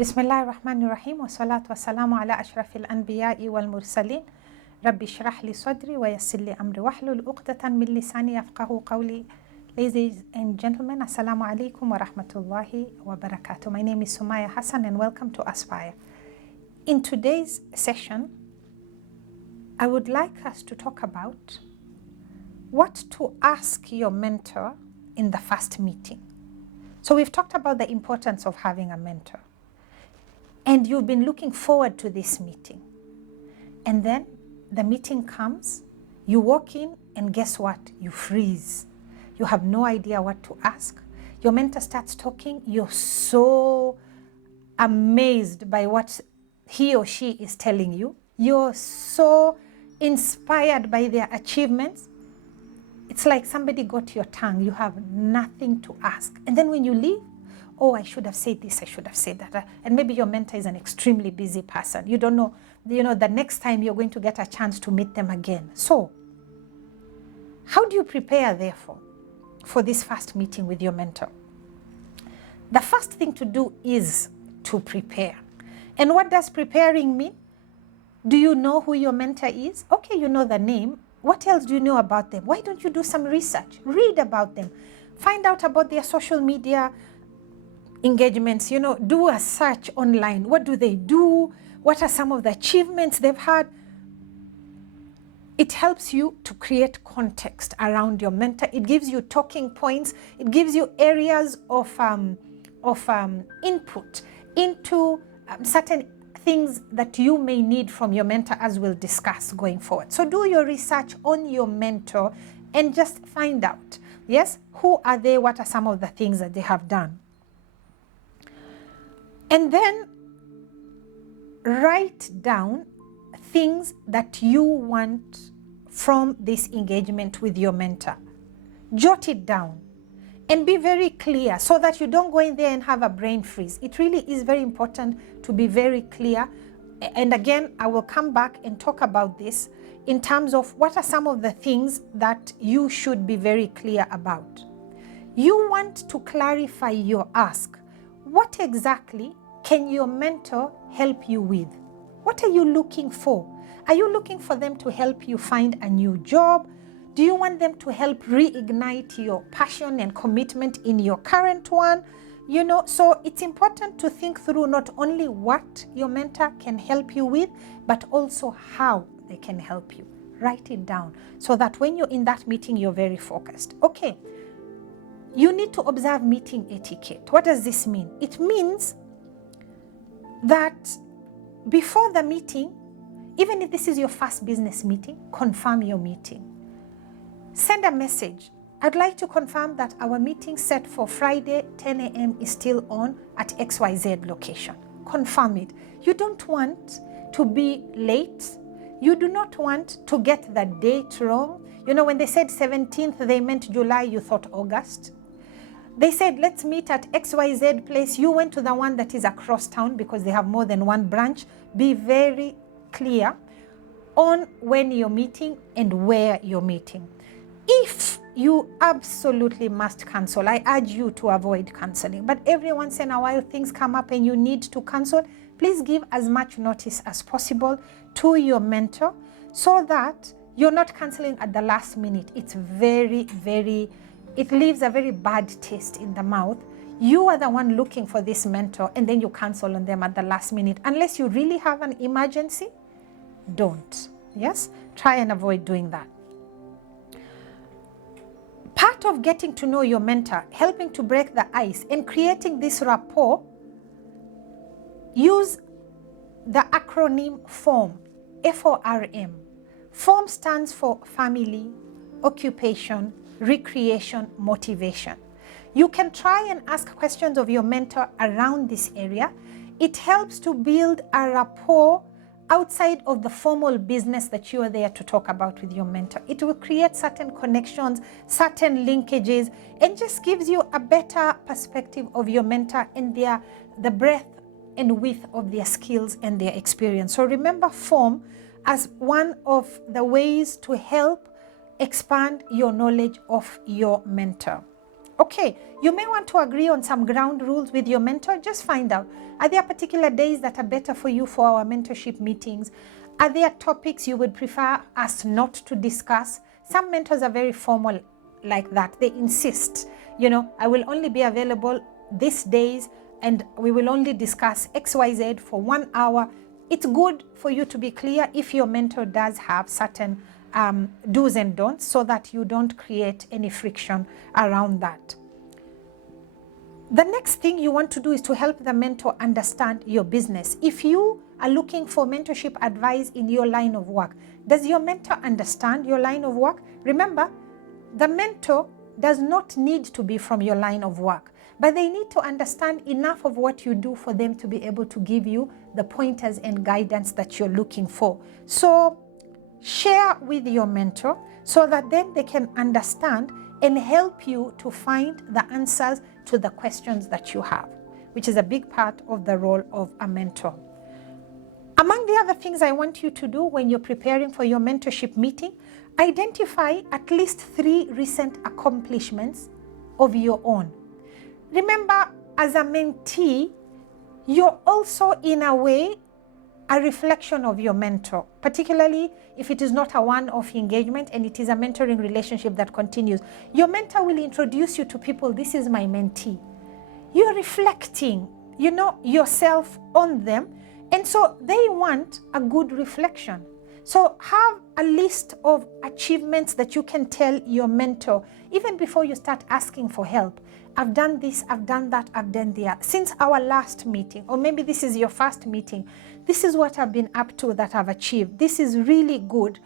Bismillah ar-Rahman ar-Rahim wa salatu wa salamu ala ashrafil anbiya'i wal mursalin. Rabbi shrah li sadri wa yassir li amri wahlul uqdatan min lisani yafqahu qawli. Ladies and gentlemen, assalamu alaikum wa rahmatullahi wa barakatuh. My name is Sumayya Hassan and welcome to Aspire. In today's session, I would like us to talk about what to ask your mentor in the first meeting. So we've talked about the importance of having a mentor. And you've been looking forward to this meeting. And then the meeting comes, you walk in, and guess what? You freeze. You have no idea what to ask. Your mentor starts talking. You're so amazed by what he or she is telling you. You're so inspired by their achievements. It's like somebody got your tongue. You have nothing to ask. And then when you leave, oh, I should have said this, I should have said that. And maybe your mentor is an extremely busy person. You don't know, the next time you're going to get a chance to meet them again. So, how do you prepare, therefore, for this first meeting with your mentor? The first thing to do is to prepare. And what does preparing mean? Do you know who your mentor is? Okay, you know the name. What else do you know about them? Why don't you do some research? Read about them. Find out about their social media engagements, do a search online. What do they do? What are some of the achievements they've had? It helps you to create context around your mentor. It gives you talking points. It gives you areas of input into certain things that you may need from your mentor, as we'll discuss going forward. So do your research on your mentor and just find out, yes, who are they? What are some of the things that they have done? And then write down things that you want from this engagement with your mentor. Jot it down and be very clear so that you don't go in there and have a brain freeze. It really is very important to be very clear. And again, I will come back and talk about this in terms of what are some of the things that you should be very clear about. You want to clarify your ask. What exactly can your mentor help you with? What are you looking for? Are you looking for them to help you find a new job? Do you want them to help reignite your passion and commitment in your current one? So it's important to think through not only what your mentor can help you with, but also how they can help you. Write it down so that when you're in that meeting, you're very focused. Okay, you need to observe meeting etiquette. What does this mean? It means that before the meeting, even if this is your first business meeting, confirm your meeting. Send a message. I'd like to confirm that our meeting set for Friday, 10 a.m. is still on at XYZ location. Confirm it. You don't want to be late. You do not want to get the date wrong. When they said 17th, they meant July, you thought August. They said, let's meet at XYZ place. You went to the one that is across town because they have more than one branch. Be very clear on when you're meeting and where you're meeting. If you absolutely must cancel, I urge you to avoid canceling. But every once in a while, things come up and you need to cancel. Please give as much notice as possible to your mentor so that you're not canceling at the last minute. It's it leaves a very bad taste in the mouth. You are the one looking for this mentor and then you cancel on them at the last minute. Unless you really have an emergency, don't. Yes? Try and avoid doing that. Part of getting to know your mentor, helping to break the ice and creating this rapport, use the acronym FORM, F-O-R-M. FORM stands for family, occupation, recreation, motivation. You can try and ask questions of your mentor around this area. It helps to build a rapport outside of the formal business that you are there to talk about with your mentor. It will create certain connections, certain linkages, and just gives you a better perspective of your mentor and the breadth and width of their skills and their experience. So remember FORM as one of the ways to help expand your knowledge of your mentor. Okay, you may want to agree on some ground rules with your mentor. Just find out, are there particular days that are better for you for our mentorship meetings? Are there topics you would prefer us not to discuss? Some mentors are very formal like that. They insist, I will only be available these days and we will only discuss XYZ for 1 hour. It's good for you to be clear if your mentor does have certain do's and don'ts, so that you don't create any friction around that. The next thing you want to do is to help the mentor understand your business. If you are looking for mentorship advice in your line of work, does your mentor understand your line of work? Remember, the mentor does not need to be from your line of work, but they need to understand enough of what you do for them to be able to give you the pointers and guidance that you're looking for. So share with your mentor so that then they can understand and help you to find the answers to the questions that you have, which is a big part of the role of a mentor. Among the other things I want you to do when you're preparing for your mentorship meeting, identify at least 3 recent accomplishments of your own. Remember, as a mentee, you're also in a way a reflection of your mentor, particularly if it is not a one-off engagement and it is a mentoring relationship that continues. Your mentor will introduce you to people. This is my mentee. You're reflecting, yourself on them. And so they want a good reflection. So have a list of achievements that you can tell your mentor, even before you start asking for help. I've done this, I've done that, I've done that. Since our last meeting, or maybe this is your first meeting, this is what I've been up to that I've achieved. This is really good.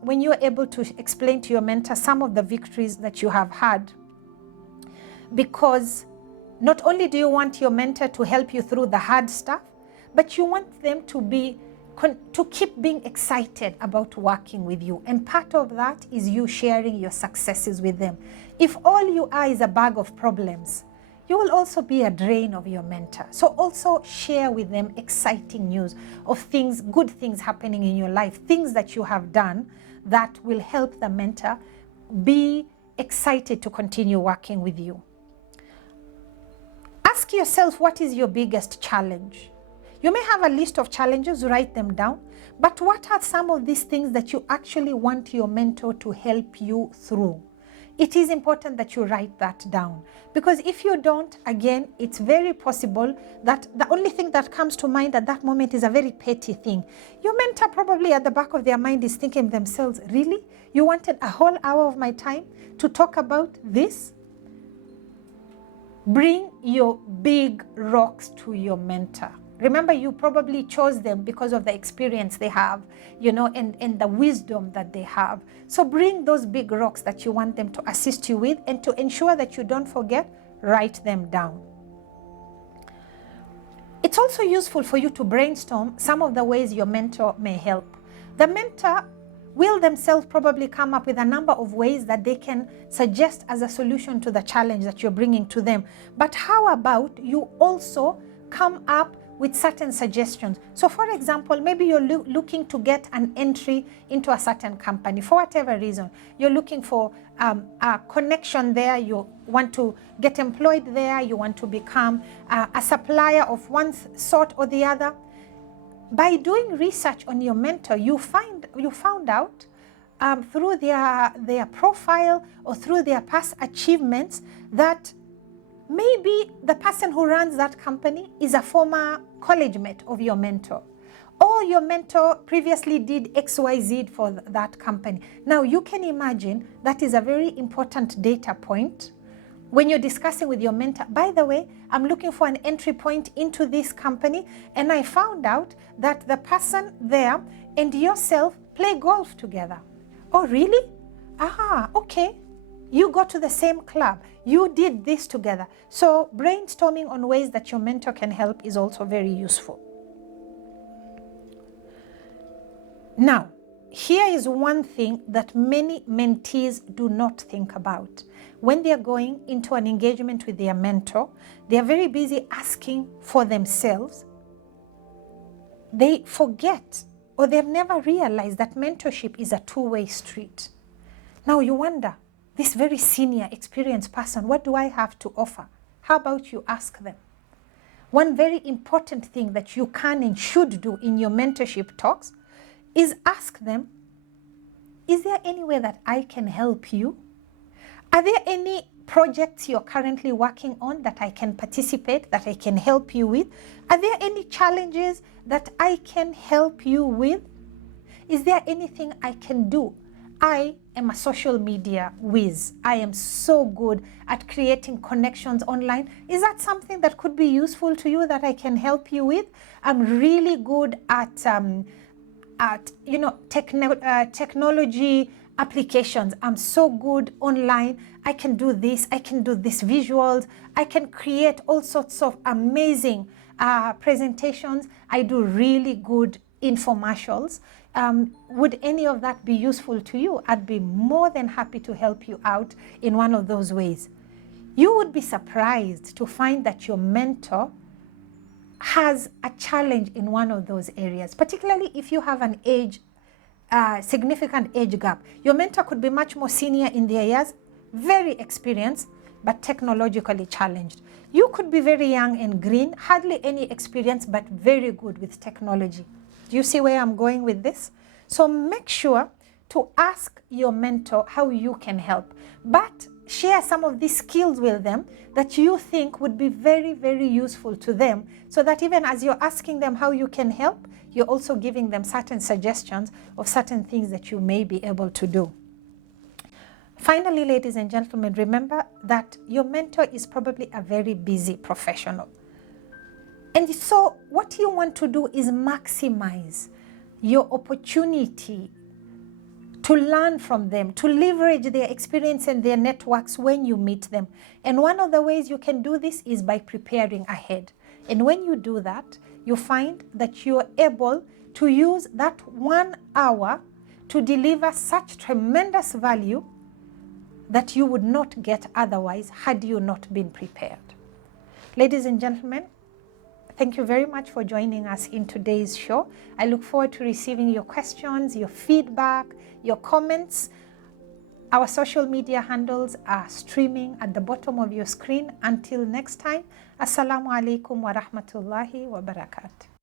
When you're able to explain to your mentor some of the victories that you have had, because not only do you want your mentor to help you through the hard stuff, but you want them to keep being excited about working with you. And part of that is you sharing your successes with them. If all you are is a bag of problems, you will also be a drain of your mentor. So also share with them exciting news of things, good things happening in your life, things that you have done that will help the mentor be excited to continue working with you. Ask yourself, what is your biggest challenge? You may have a list of challenges, write them down, but what are some of these things that you actually want your mentor to help you through? It is important that you write that down, because if you don't, again, it's very possible that the only thing that comes to mind at that moment is a very petty thing. Your mentor probably at the back of their mind is thinking themselves, really? You wanted a whole hour of my time to talk about this? Bring your big rocks to your mentor. Remember, you probably chose them because of the experience they have, and the wisdom that they have. So bring those big rocks that you want them to assist you with, and to ensure that you don't forget, write them down. It's also useful for you to brainstorm some of the ways your mentor may help. The mentor will themselves probably come up with a number of ways that they can suggest as a solution to the challenge that you're bringing to them. But how about you also come up with certain suggestions? So for example, maybe you're looking to get an entry into a certain company for whatever reason. You're looking for a connection there, you want to get employed there, you want to become a supplier of one sort or the other. By doing research on your mentor, you found out through their profile or through their past achievements that maybe the person who runs that company is a former college mate of your mentor, or your mentor previously did XYZ for that company. Now you can imagine that is a very important data point when you're discussing with your mentor. By the way, I'm looking for an entry point into this company, and I found out that the person there and yourself play golf together. Oh, really? Ah, okay. You go to the same club. You did this together. So brainstorming on ways that your mentor can help is also very useful. Now, here is one thing that many mentees do not think about. When they are going into an engagement with their mentor, they are very busy asking for themselves. They forget, or they've never realized that mentorship is a two-way street. Now you wonder, this very senior, experienced person, what do I have to offer? How about you ask them? One very important thing that you can and should do in your mentorship talks is ask them, is there any way that I can help you? Are there any projects you're currently working on that I can participate, that I can help you with? Are there any challenges that I can help you with? Is there anything I can do? I am a social media whiz. I am so good at creating connections online. Is that something that could be useful to you that I can help you with? I'm really good at technology applications. I'm so good online. I can do this. I can do these visuals. I can create all sorts of amazing presentations. I do really good infomercials. Would any of that be useful to you? I'd be more than happy to help you out in one of those ways. You would be surprised to find that your mentor has a challenge in one of those areas, particularly if you have an significant age gap. Your mentor could be much more senior in their years, very experienced, but technologically challenged. You could be very young and green, hardly any experience, but very good with technology. Do you see where I'm going with this? So make sure to ask your mentor how you can help, but share some of these skills with them that you think would be very, very useful to them, so that even as you're asking them how you can help, you're also giving them certain suggestions of certain things that you may be able to do. Finally, ladies and gentlemen, remember that your mentor is probably a very busy professional. And so what you want to do is maximize your opportunity to learn from them, to leverage their experience and their networks when you meet them. And one of the ways you can do this is by preparing ahead. And when you do that, you find that you're able to use that 1 hour to deliver such tremendous value that you would not get otherwise had you not been prepared. Ladies and gentlemen, thank you very much for joining us in today's show. I look forward to receiving your questions, your feedback, your comments. Our social media handles are streaming at the bottom of your screen. Until next time, Assalamu alaikum wa rahmatullahi wa barakatuh.